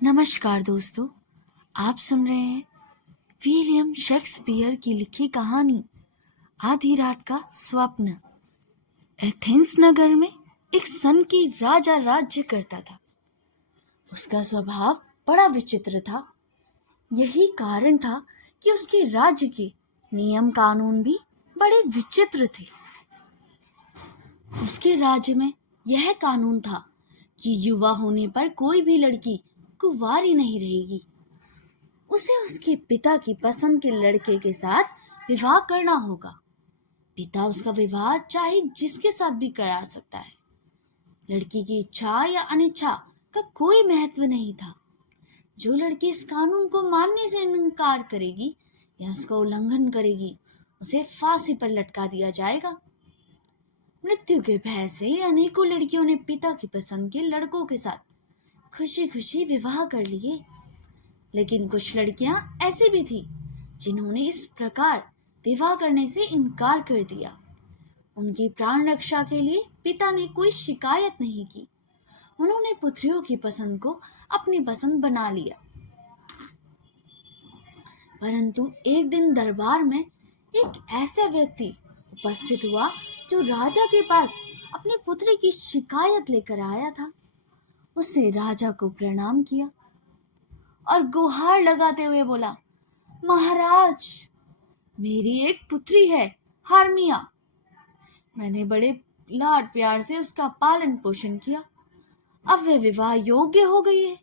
नमस्कार दोस्तों, आप सुन रहे हैं विलियम शेक्सपियर की लिखी कहानी आधी रात का स्वप्न। एथेंस नगर में एक सन की राजा राज्य करता था। उसका स्वभाव बड़ा विचित्र था। यही कारण था कि उसके राज्य के नियम कानून भी बड़े विचित्र थे। उसके राज्य में यह कानून था कि युवा होने पर कोई भी लड़की कुंवारी नहीं रहेगी। उसे उसके पिता की पसंद के लड़के के साथ विवाह करना होगा। पिता उसका विवाह चाहे जिसके साथ भी करा सकता है। लड़की की इच्छा या अनिच्छा का कोई महत्व नहीं था। जो लड़की इस कानून को मानने से इनकार करेगी या उसका उल्लंघन करेगी, उसे फांसी पर लटका दिया जाएगा। मृत्यु के भय से अनेकों लड़कियों ने पिता की पसंद के लड़कों के साथ खुशी खुशी विवाह कर लिए, लेकिन कुछ लड़कियां ऐसी भी थी जिन्होंने इस प्रकार विवाह करने से इनकार कर दिया। उनकी प्राण रक्षा के लिए पिता ने कोई शिकायत नहीं की। उन्होंने पुत्रियों की पसंद को अपनी पसंद बना लिया। परंतु एक दिन दरबार में एक ऐसा व्यक्ति उपस्थित हुआ जो राजा के पास अपनी पुत्री की शिकायत लेकर आया था। उसने राजा को प्रणाम किया और गुहार लगाते हुए बोला, महाराज, मेरी एक पुत्री है, हारमिया। मैंने बड़े लाड प्यार से उसका पालन पोषण किया। अब वह विवाह योग्य हो गई है।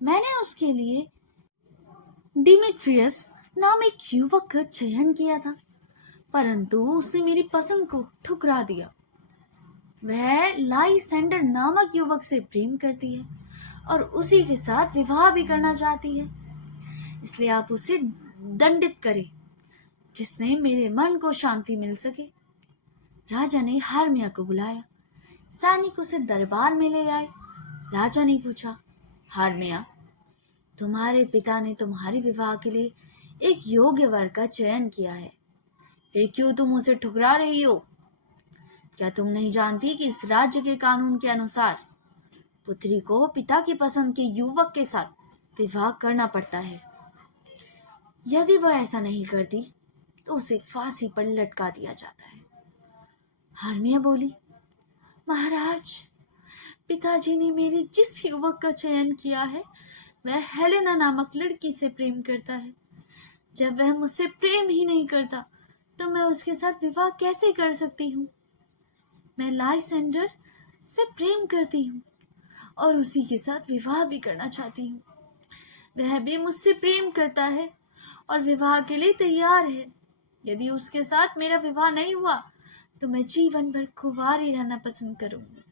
मैंने उसके लिए डिमेट्रियस नाम एक युवक का चयन किया था, परंतु उसने मेरी पसंद को ठुकरा दिया। वह लाइसेंडर नामक युवक से प्रेम करती है और उसी के साथ विवाह भी करना चाहती है। इसलिए आप उसे दंडित करें, जिससे मेरे मन को शांति मिल सके। राजा ने हारमिया को बुलाया। सैनिक उसे दरबार में ले आए। राजा ने पूछा, हारमिया, तुम्हारे पिता ने तुम्हारे विवाह के लिए एक योग्य वर का चयन किया है, फिर क्यों तुम उसे ठुकरा रही हो? क्या तुम नहीं जानती कि इस राज्य के कानून के अनुसार पुत्री को पिता की पसंद के युवक के साथ विवाह करना पड़ता है? यदि वह ऐसा नहीं करती तो उसे फांसी पर लटका दिया जाता है। हारमिया बोली, महाराज, पिताजी ने मेरे जिस युवक का चयन किया है वह हेलेना नामक लड़की से प्रेम करता है। जब वह मुझसे प्रेम ही नहीं करता तो मैं उसके साथ विवाह कैसे कर सकती हूँ? मैं लाइसेंडर से प्रेम करती हूँ और उसी के साथ विवाह भी करना चाहती हूँ। वह भी मुझसे प्रेम करता है और विवाह के लिए तैयार है। यदि उसके साथ मेरा विवाह नहीं हुआ तो मैं जीवन भर कुंवारी रहना पसंद करूंगी।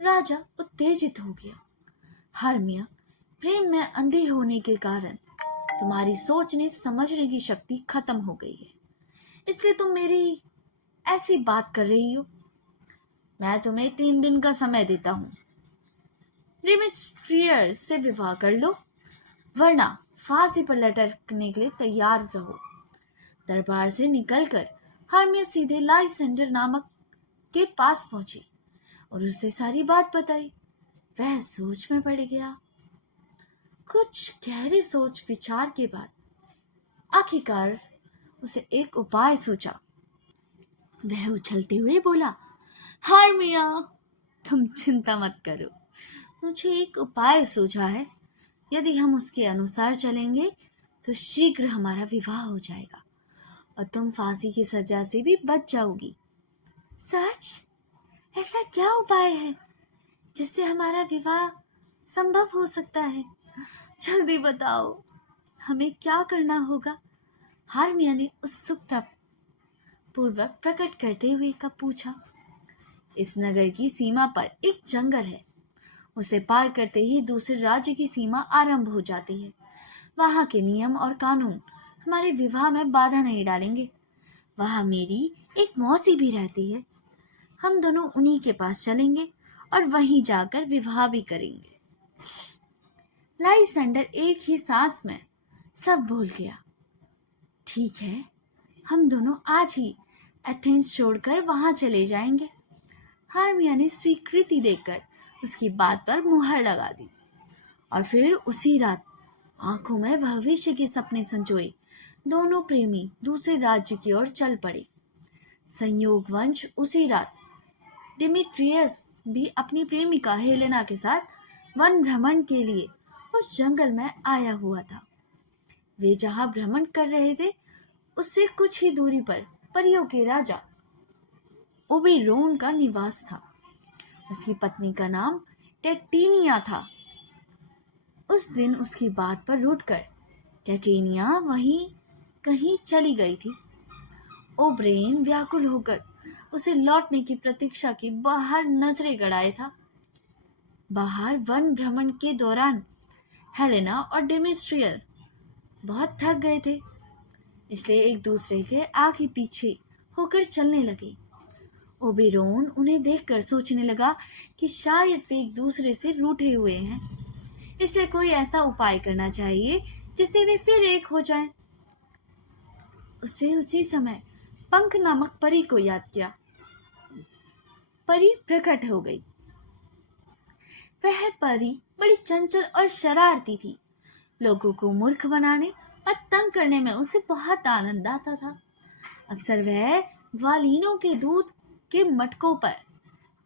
राजा उत्तेजित हो गया। हारमिया, प्रेम में अंधे होने के कारण तुम्हारी सोचने समझने की शक्ति खत्म हो गई है, इसलिए तुम मेरी ऐसी बात कर रही हो। मैं तुम्हें 3 दिन का समय देता हूँ। डिमेट्रियस से विवाह कर लो, वरना फांसी पर लटकने के लिए तैयार रहो। दरबार से निकलकर हारमिया सीधे लाइसेंडर नामक के पास पहुंची और उससे सारी बात बताई। वह सोच में पड़ गया। कुछ गहरे सोच विचार के बाद आखिरकार उसे एक उपाय सूझा। वह उछलते हुए बोला, हारमिया, तुम चिंता मत करो, मुझे एक उपाय सूझा है। यदि हम उसके अनुसार चलेंगे तो शीघ्र हमारा विवाह हो जाएगा और तुम फांसी की सजा से भी बच जाओगी। सच? ऐसा क्या उपाय है जिससे हमारा विवाह संभव हो सकता है? जल्दी बताओ, हमें क्या करना होगा? हारमिया ने उत्सुकता पूर्वक प्रकट करते हुए पूछा। इस नगर की सीमा पर एक जंगल है। उसे पार करते ही दूसरे राज्य की सीमा आरंभ हो जाती है। वहाँ के नियम और कानून हमारे विवाह में बाधा नहीं डालेंगे। वहाँ मेरी एक मौसी भी रहती है। हम दोनों उन्हीं के पास चलेंगे और वहीं जाकर विवाह भी करेंगे। लाइसेंडर एक ही सांस में सब भूल गया। ठीक है, हम दोनों आज ही एथेंस छोड़कर वहां चले जाएंगे। हारमिया ने स्वीकृति देकर उसकी बात पर मुहर लगा दी और फिर उसी रात आंखों में भविष्य के सपने संजोए दोनों प्रेमी दूसरे राज्य की ओर चल पड़े। संयोगवश उसी रात डिमिट्रियस भी अपनी प्रेमिका हेलेना के साथ वन भ्रमण के लिए उस जंगल में आया हुआ था। वे जहां भ्रमण कर रहे थे उससे कुछ ही दूरी पर परियों के राजा ओबेरोन का निवास था। उसकी पत्नी का नाम टेटिनिया था। उस दिन उसकी बात पर रूठकर टेटिनिया वहीं कहीं चली गई थी। ओब्रेन व्याकुल होकर उसे लौटने की प्रतीक्षा की बाहर नजरें गड़ाए था। बाहर वन भ्रमण के दौरान हेलेना और डिमिट्रियस बहुत थक गए थे, इसलिए एक दूसरे के आगे पीछे होकर चलने लगे। ओबेरोन उन्हें देखकर सोचने लगा कि शायद वे एक दूसरे से रूठे हुए हैं, इसलिए कोई ऐसा उपाय करना चाहिए जिससे वे फिर एक हो जाएं। उससे उसी समय पंख नामक परी को याद किया। परी प्रकट हो गई। वह परी बड़ी चंचल और शरारती थी। लोगों को मूर्ख बनाने और तंग करने में उसे बहुत आनंद आता था। अक्सर वह ग्वालिनों के दूध के मटकों पर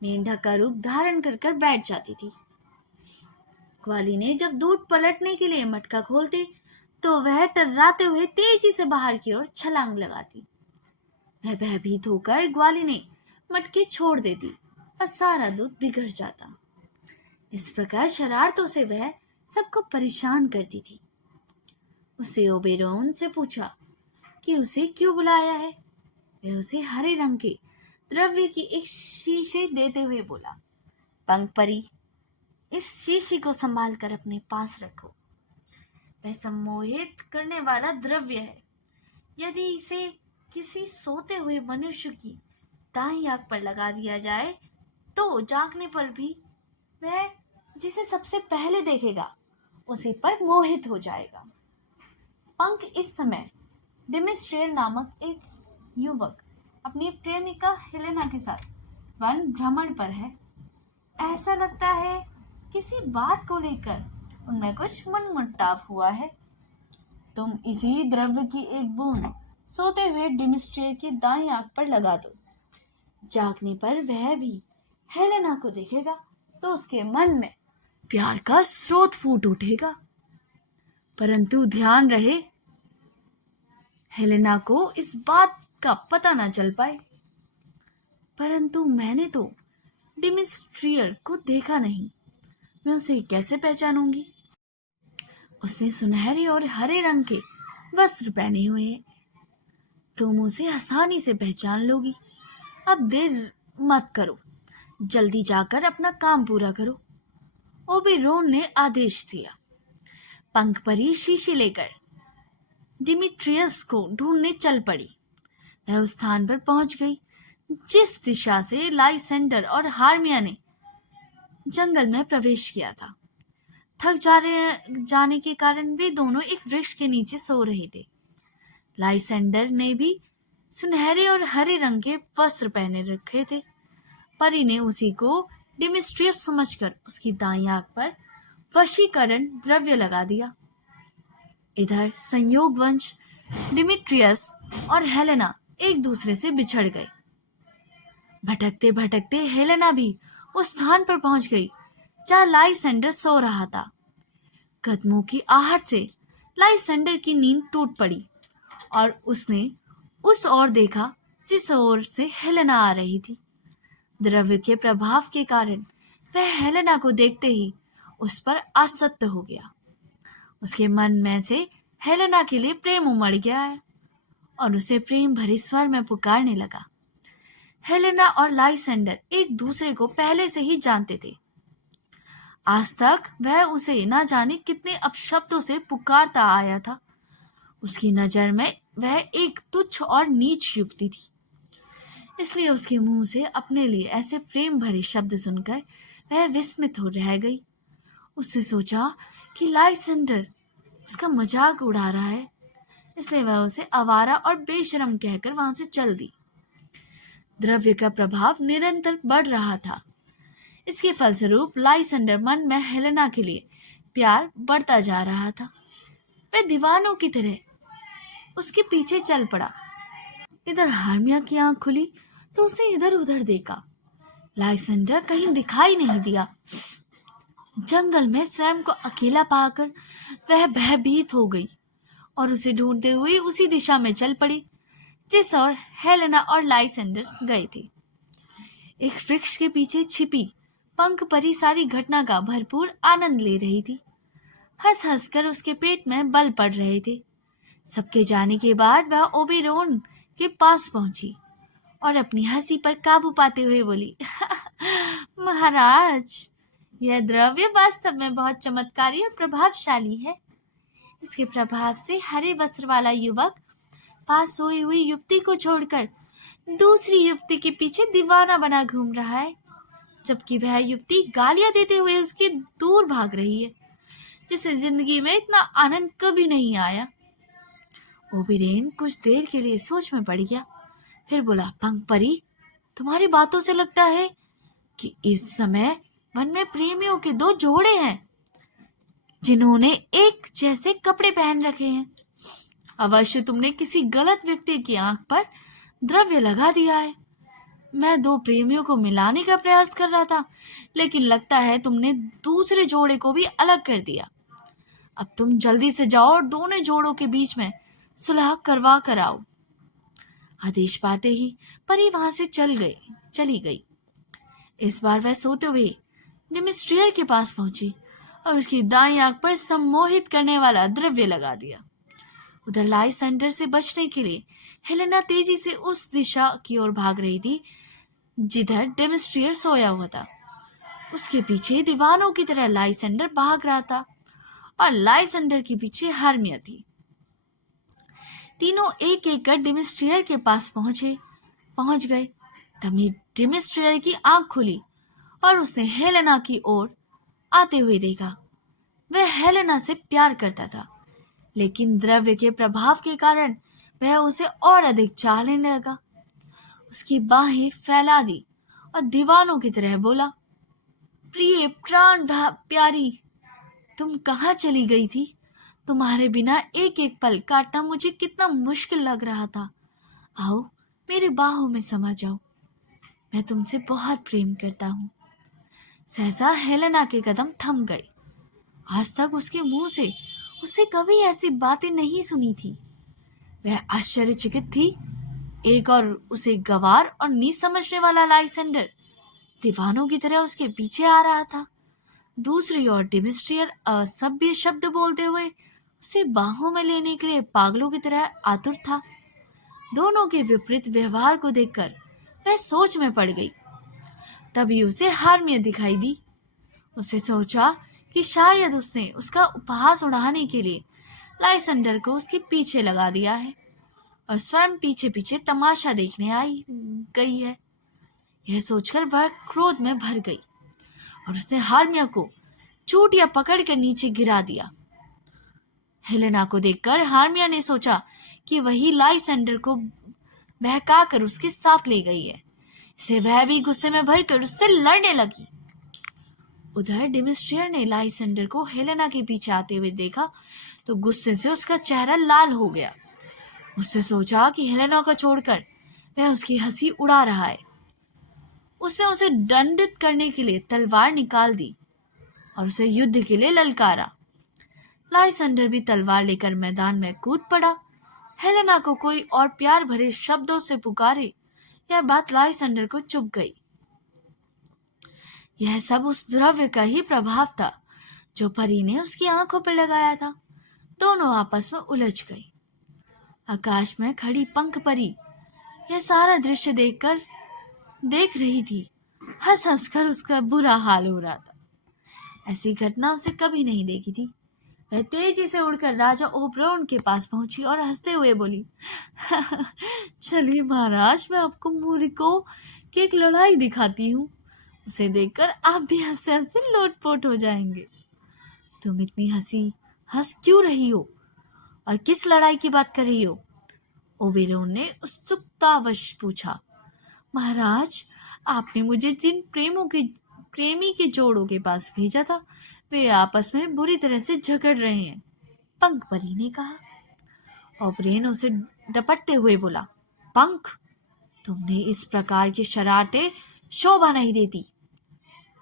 मेंढक का रूप धारण कर बैठ जाती थी। ग्वालिने जब दूध पलटने के लिए मटका खोलती तो वह टर्राते हुए तेजी से बाहर की ओर छलांग लगाती। वह भयभीत होकर ग्वालिने मटके छोड़ देती और सारा दूध बिगड़ जाता। इस प्रकार शरारतों से वह सबको परेशान करती थी। उसे ओबेरोन से पूछा कि उसे क्यों बुलाया है। वह उसे हरे रंग के द्रव्य की एक शीशी देते हुए बोला, पंख परी, इस शीशी को संभाल कर अपने पास रखो। वह सम्मोहित करने वाला द्रव्य है। यदि इसे किसी सोते हुए मनुष्य की दाईं आंख पर लगा दिया जाए तो जागने पर भी वह जिसे सबसे पहले देखेगा उसी पर मोहित हो जाएगा। पंख इस समय डिमिट्रियस नामक एक युवक अपनी प्रेमिका हेलेना के साथ वन भ्रमण पर है। ऐसा लगता है किसी बात को लेकर उनमें कुछ मनमुटाव हुआ है। तुम इसी द्रव्य की एक बूंद सोते हुए डिमिट्रियस की दाईं आंख पर लगा दो। जागने पर वह भी हेलेना को देखेगा तो उसके मन में प्यार का स्रोत फूट उठेगा। परंतु ध्यान रहे, हेलेना को इस बात का पता ना चल पाए। परंतु मैंने तो डिमिट्रियस को देखा नहीं, मैं उसे कैसे पहचानूंगी? उसने सुनहरे और हरे रंग के वस्त्र पहने हुए हैं। तुम उसे आसानी से पहचान लोगी। अब देर मत करो, जल्दी जाकर अपना काम पूरा करो। ओबेरोन ने आदेश दिया। पंख परी शीशी लेकर डिमिट्रियस को ढूंढने चल पड़ी। वह उस स्थान पर पहुंच गई जिस दिशा से लाइसेंडर और हार्मिया ने जंगल में प्रवेश किया था। थक जाने के कारण वे दोनों एक वृक्ष के नीचे सो रहे थे। लाइसेंडर ने भी सुनहरे और हरे रंग के वस्त्र पहने रखे थे। परी ने उसी को डिमिट्रियस समझकर उसकी दाईं आंख पर वशीकरण द्रव्य लगा दिया। इधर संयोगवश डिमिट्रियस और हेलेना एक दूसरे से बिछड़ गए। भटकते भटकते हेलेना भी उस स्थान पर पहुंच गई जहां लाइसेंडर सो रहा था। कदमों की आहट से लाइसेंडर की नींद टूट पड़ी और उसने उस ओर देखा जिस ओर से हेलेना आ रही थी। द्रव्य के प्रभाव के कारण वह हेलेना को देखते ही उस पर आसक्त हो गया। उसके मन में से हेलेना के लिए प्रेम उमड़ गया है और उसे प्रेम भरे स्वर में पुकारने लगा। हेलेना और लाइसेंडर एक दूसरे को पहले से ही जानते थे। आज तक वह उसे न जाने कितने अपशब्दों से पुकारता आया था। उसकी नजर में वह एक तुच्छ और नीच युवती थी, इसलिए उसके मुंह से अपने लिए ऐसे प्रेम भरे शब्द सुनकर वह विस्मित हो रह गई। उसने सोचा कि लाइसेंडर उसका मजाक उड़ा रहा है, इसलिए वह उसे आवारा और बेशरम कहकर वहां से चल दी। द्रव्य का प्रभाव निरंतर बढ़ रहा था। इसके फलस्वरूप लाइसेंडर मन में हेलेना के लिए प्यार बढ़ता जा रहा था। वह दीवानों की तरह उसके पीछे चल पड़ा। इधर हार्मिया की आंख खुली तो उसे इधर उधर देखा। लाइसेंडर कहीं दिखाई नहीं दिया। जंगल में स्वयं को अकेला पाकर वह भयभीत हो गई और उसे ढूंढते हुए उसी दिशा में चल पड़ी जिस ओर हेलेना और लाइसेंडर गए थे। एक वृक्ष के पीछे छिपी पंख परी सारी घटना का भरपूर आनंद ले रही थी। हंस हंसकर उसके पेट में बल पड़ रहे थे। सबके जाने के बाद वह ओबेरोन के पास पहुंची और अपनी हंसी पर काबू पाते हुए बोली, महाराज, यह द्रव्य वास्तव में बहुत चमत्कारी और प्रभावशाली है। इसके प्रभाव से हरे वस्त्र वाला युवक पास सोई हुई युवती को छोड़कर दूसरी युवती के पीछे दीवाना बना घूम रहा है, जबकि वह युवती गालियां देते हुए उसके दूर भाग रही है, जिसे जिंदगी में इतना आनंद कभी नहीं आया। ओबेरोन कुछ देर के लिए सोच में पड़ गया, फिर बोला, पंख परी, तुम्हारी बातों से लगता है कि इस समय वन में प्रेमियों के दो जोड़े हैं जिन्होंने एक जैसे कपड़े पहन रखे हैं। अवश्य तुमने किसी गलत व्यक्ति की आंख पर द्रव्य लगा दिया है। मैं दो प्रेमियों को मिलाने का प्रयास कर रहा था, लेकिन लगता है तुमने दूसरे जोड़े को भी अलग कर दिया। अब तुम जल्दी से जाओ और दोनों जोड़ों के बीच में सुलह करवा कर आओ। आदेश पाते ही परी वहां से चली गई। इस बार वह सोते हुए डिमेस्ट्रियर के पास पहुंची और उसकी दाईं आंख पर सम्मोहित करने वाला द्रव्य लगा दिया। उधर लाइसेंडर से बचने के लिए हेलेना तेजी से उस दिशा की ओर भाग रही थी जिधर डिमेस्ट्रियर सोया हुआ था। उसके पीछे दीवानों की तरह लाइसेंडर भाग रहा था और लाइसेंडर के पीछे हार्मिया थी। तीनों एक एक कर डिमेस्ट्रियर के पास पहुंच गए। तभी डिमेस्ट्रियर की आंख खुली और उसने हेलेना की ओर आते हुए देखा। वह हेलेना से प्यार करता था, लेकिन द्रव्य के प्रभाव के कारण वह उसे और अधिक चाहने लगा। उसकी बाहें फैला दी और दीवानों की तरह बोला, प्रिय प्राण प्यारी, तुम कहाँ चली गई थी? तुम्हारे बिना एक एक पल काटना मुझे कितना मुश्किल लग रहा था। आओ, मेरी बाहों में समा जाओ। मैं तुमसे बहुत प्रेम करता हूँ। सहसा हेलेना के कदम थम गए। आज तक उसके मुंह से उसे कभी ऐसी बातें नहीं सुनी थी। वह आश्चर्यचकित थी। एक और उसे गवार और नीच समझने वाला लाइसेंडर दीवानों की तरह उसके पीछे आ रहा था। दूसरी ओर डिमेस्ट्रियर असभ्य शब्द बोलते हुए उसे बाहों में लेने के लिए पागलों की तरह आतुर था। दोनों के विपरीत व्यवहार को देखकर वह सोच में पड़ गई। तभी उसे हार्मिया दिखाई दी। उसे सोचा कि शायद उसने उसका उपहास उड़ाने के लिए लाइसेंडर को उसके पीछे लगा दिया है और स्वयं पीछे पीछे तमाशा देखने आई गई है। यह सोचकर वह क्रोध में भर गई और उसने हार्मिया को चूटिया पकड़ कर नीचे गिरा दिया। हेलेना को देखकर हार्मिया ने सोचा कि वही लाइसेंडर को बहकाकर उसके साथ ले गई है। इसे वह भी गुस्से में भरकर उससे लड़ने लगी। उधर डिमेस्ट्रियर ने लाइसेंडर को हेलेना के पीछे आते हुए देखा तो गुस्से से उसका चेहरा लाल हो गया। उसने सोचा कि हेलेना को छोड़कर वह उसकी हंसी उड़ा रहा है। उसने उसे दंडित करने के लिए तलवार निकाल दी और उसे युद्ध के लिए ललकारा। लाइसेंडर भी तलवार लेकर मैदान में कूद पड़ा। हेलेना को कोई और प्यार भरे शब्दों से पुकारे, यह बात लाइसेंडर को चुभ गई। यह सब उस द्रव्य का ही प्रभाव था जो परी ने उसकी आंखों पर लगाया था। दोनों आपस में उलझ गई। आकाश में खड़ी पंख परी यह सारा दृश्य देख रही थी। हंस हंसकर उसका बुरा हाल हो रहा था। ऐसी घटना उसे कभी नहीं देखी थी। वह तेजी से उड़कर राजा ओबरोन के पास पहुंची और हंसते हुए बोली, चलिए महाराज, मैं आपको मूर्खों की एक लड़ाई दिखाती हूँ। उसे देखकर आप भी हंसते हंसते लोटपोट हो जाएंगे। तुम इतनी हंस क्यों रही हो और किस लड़ाई की बात कर रही हो? ओबेरोन ने उत्सुकतावश पूछा। महाराज, आपने मुझे जिन प्रेमी के जोड़ों के पास भेजा था वे आपस में बुरी तरह से झगड़ रहे हैं, पंख परी ने कहा। ओबेरॉन उसे डपटते हुए बोला, पंख, तुमने इस प्रकार की शरारतें शोभा नहीं देती।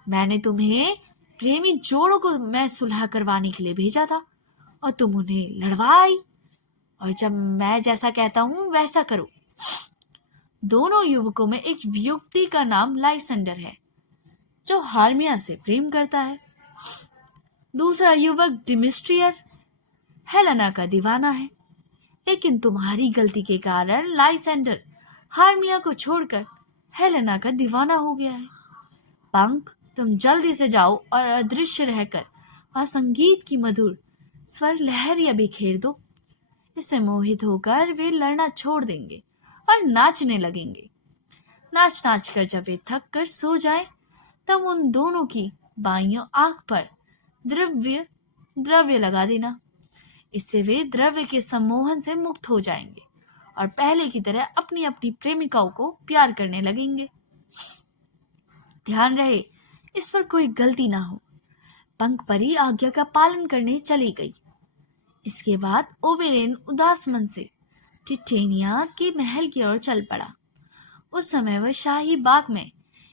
मैंने तुम्हें प्रेमी जोड़ों को मैं सुलह करवाने के लिए भेजा था और तुम उन्हें लड़वा आई, और जब मैं जैसा कहता हूं वैसा करो। दोनों युवकों में एक युवती का नाम लाइसेंडर है जो हार्मिया से प्रेम करता है। दूसरा युवक डिमिस्ट्रियर हेलेना का दीवाना है। लेकिन तुम्हारी गलती के कारण लाइसेंडर हार्मिया को छोड़कर हेलेना का दीवाना हो गया है। पंख, तुम जल्दी से जाओ और अदृश्य रहकर वहां संगीत की मधुर स्वर लहरियां बिखेर दो। इससे मोहित होकर वे लड़ना छोड़ देंगे और नाचने लगेंगे। नाच नाच कर जब वे थक कर सो जाएं, तब उन दोनों की बाइयों आंख पर द्रव्य द्रव्य लगा देना। इससे वे द्रव्य के सम्मोहन से मुक्त हो जाएंगे और पहले की तरह अपनी अपनी प्रेमिकाओं को प्यार करने लगेंगे। ध्यान रहे इस पर कोई गलती ना हो। पंख परी आज्ञा का पालन करने चली गई। इसके बाद ओबेरॉन उदास मन से टिटेनिया के महल की ओर चल पड़ा। उस समय वह शाही बाग में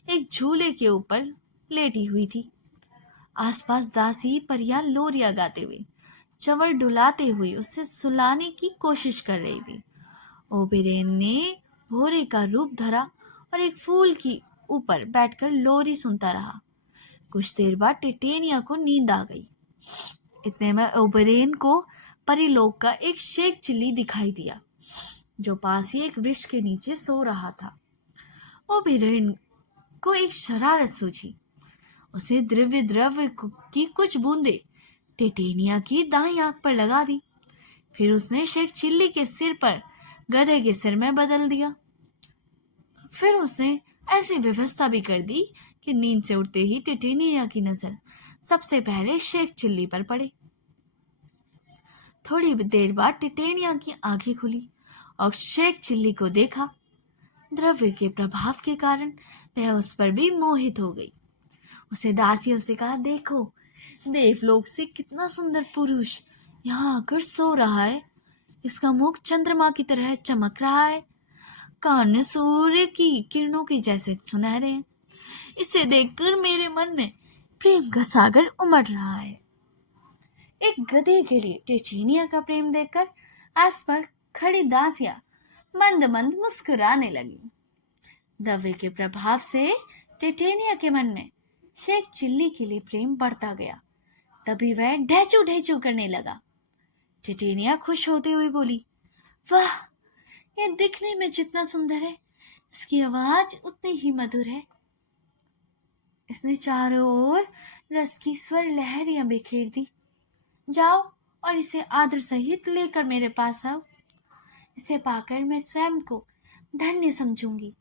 एक झूले के ऊपर लेटी हुई थी। आसपास दासी परियां लोरियां गाते हुए, चंवर डुलाते हुए उससे सुलाने की कोशिश कर रही थी। ओबेरॉन ने भोरे का रूप धरा और एक फूल की ऊपर बैठकर लोरी सुनता रहा। कुछ देर बाद टिटेनिया को नींद आ गई। इतने में ओबेरॉन को परिलोक का एक शेख चिल्ली दिखाई दिया जो पास ही एक वृक्ष के नीचे सो रहा था। ओबेरॉन को एक शरारत सूझी। उसे द्रव्य की कुछ बूंदे टिटेनिया की दाईं आंख पर लगा दी। फिर उसने शेख चिल्ली के सिर पर गधे के सिर में बदल दिया। फिर उसने ऐसी व्यवस्था भी कर दी कि नींद से उठते ही टिटेनिया की नजर सबसे पहले शेख चिल्ली पर पड़ी। थोड़ी देर बाद टिटेनिया की आंखें खुली और शेख चिल्ली को देखा। द्रव्य के प्रभाव के कारण वह उस पर भी मोहित हो गई। उसे दासियों से कहा, देखो, देवलोक से कितना सुंदर पुरुष यहाँ आकर सो रहा है। इसका मुख चंद्रमा की तरह चमक रहा है, कान सूर्य की किरणों की जैसे सुनहरे हैं। इसे देखकर मेरे मन में प्रेम का सागर उमड़ रहा है। एक गधे के लिए टिटेनिया का प्रेम देखकर आस पर खड़ी दासियां मंद मंद मुस्कुराने लगी। द्रव्य के प्रभाव से टिटेनिया के मन में शेख चिल्ली के लिए प्रेम बढ़ता गया। तभी वह ढेचू ढेचू करने लगा। टिटेनिया खुश होते हुए बोली, वाह, यह दिखने में जितना सुंदर है, इसकी आवाज उतनी ही मधुर है। इसने चारों ओर रस की स्वर लहरियां बिखेर दी। जाओ और इसे आदर सहित लेकर मेरे पास आओ। इसे पाकर मैं स्वयं को धन्य समझूंगी।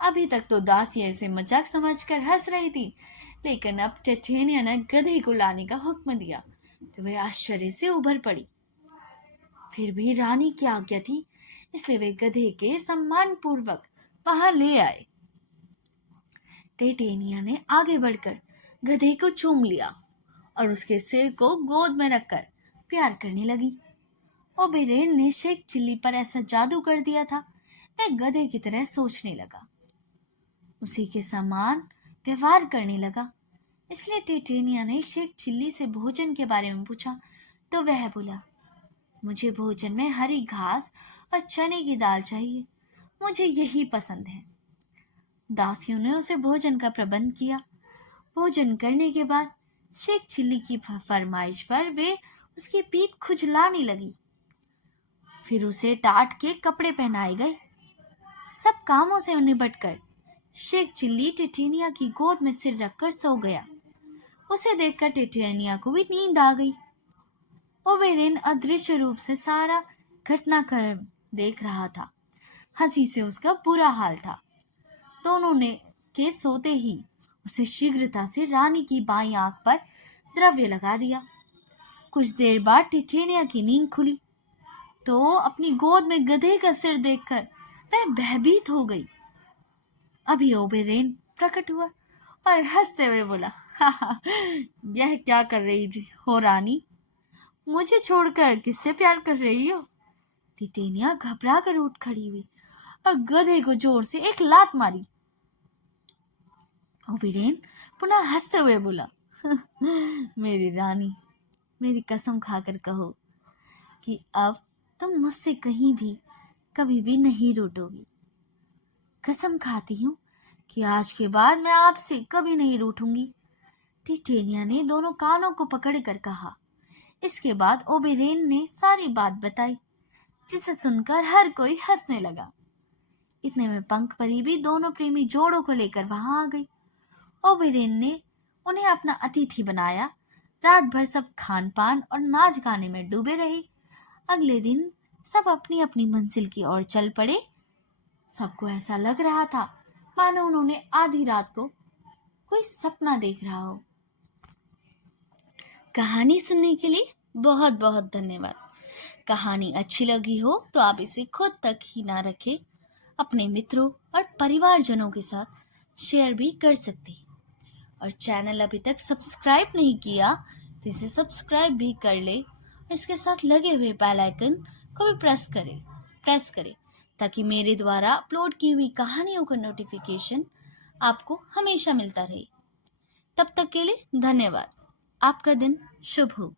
अभी तक तो दासियां इसे मजाक समझकर हंस रही थी, लेकिन अब टिटेनिया ने गधे को लाने का हुक्म दिया तो वह आश्चर्य से उभर पड़ी। फिर भी रानी की आज्ञा थी, इसलिए वे गधे के सम्मान पूर्वक वहां ले आए। टिटेनिया ने आगे बढ़कर गधे को चूम लिया और उसके सिर को गोद में रखकर प्यार करने लगी। ओबेरॉन ने शेख चिल्ली पर ऐसा जादू कर दिया था, वह गधे की तरह सोचने लगा, उसी के समान व्यवहार करने लगा। इसलिए टिटेनिया ने शेख चिल्ली से भोजन के बारे में पूछा तो वह बोला, मुझे भोजन में हरी घास और चने की दाल चाहिए, मुझे यही पसंद है। दासियों ने उसे भोजन का प्रबंध किया। भोजन करने के बाद शेख चिल्ली की फरमाइश पर वे उसकी पीठ खुजलाने लगी। फिर उसे टाट के कपड़े पहनाए गए। सब कामों से निपटकर शेख चिल्ली टिटेनिया की गोद में सिर रखकर सो गया। उसे देखकर टिटेनिया को भी नींद आ गई। ओबेरॉन अदृश्य रूप से सारा घटनाक्रम देख रहा था। हंसी से उसका बुरा हाल था। दोनों ने के सोते ही उसे शीघ्रता से रानी की बाईं आंख पर द्रव्य लगा दिया। कुछ देर बाद टिटेनिया की नींद खुली तो अपनी गोद में गधे का सिर देखकर वह भयभीत हो गई। अभी ओबेरॉन प्रकट हुआ और हंसते हुए बोला, यह क्या कर रही थी हो रानी? मुझे छोड़कर किससे प्यार कर रही हो? टिटेनिया घबरा कर उठ खड़ी हुई और गधे को जोर से एक लात मारी। ओबेरॉन पुनः हंसते हुए बोला, मेरी रानी, मेरी कसम खाकर कहो कि अब तुम मुझसे कहीं भी कभी भी नहीं रूठोगी। कसम खाती हूँ कि आज के बाद मैं आपसे कभी नहीं रूठूंगी। टिटेनिया ने दोनों कानों को पकड़कर कहा। इसके बाद ओबेरॉन ने सारी बात बताई, जिसे सुनकर हर कोई हंसने लगा। इतने में पंख परी भी दोनों प्रेमी जोड़ों को लेकर वहां आ गई। ओबेरॉन ने उन्हें अपना अतिथि बनाया। रात भर सब खान पान और नाच गाने में डूबे रहे। अगले दिन सब अपनी अपनी मंजिल की ओर चल पड़े। सबको ऐसा लग रहा था मानो उन्होंने आधी रात को कोई सपना देख रहा हो। कहानी सुनने के लिए बहुत बहुत धन्यवाद। कहानी अच्छी लगी हो तो आप इसे खुद तक ही ना रखें, अपने मित्रों और परिवारजनों के साथ शेयर भी कर सकते हैं। और चैनल अभी तक सब्सक्राइब नहीं किया तो इसे सब्सक्राइब भी कर ले। इसके साथ लगे हुए बेल आइकन को भी प्रेस करें ताकि मेरे द्वारा अपलोड की हुई कहानियों का नोटिफिकेशन आपको हमेशा मिलता रहे। तब तक के लिए धन्यवाद। आपका दिन शुभ हो।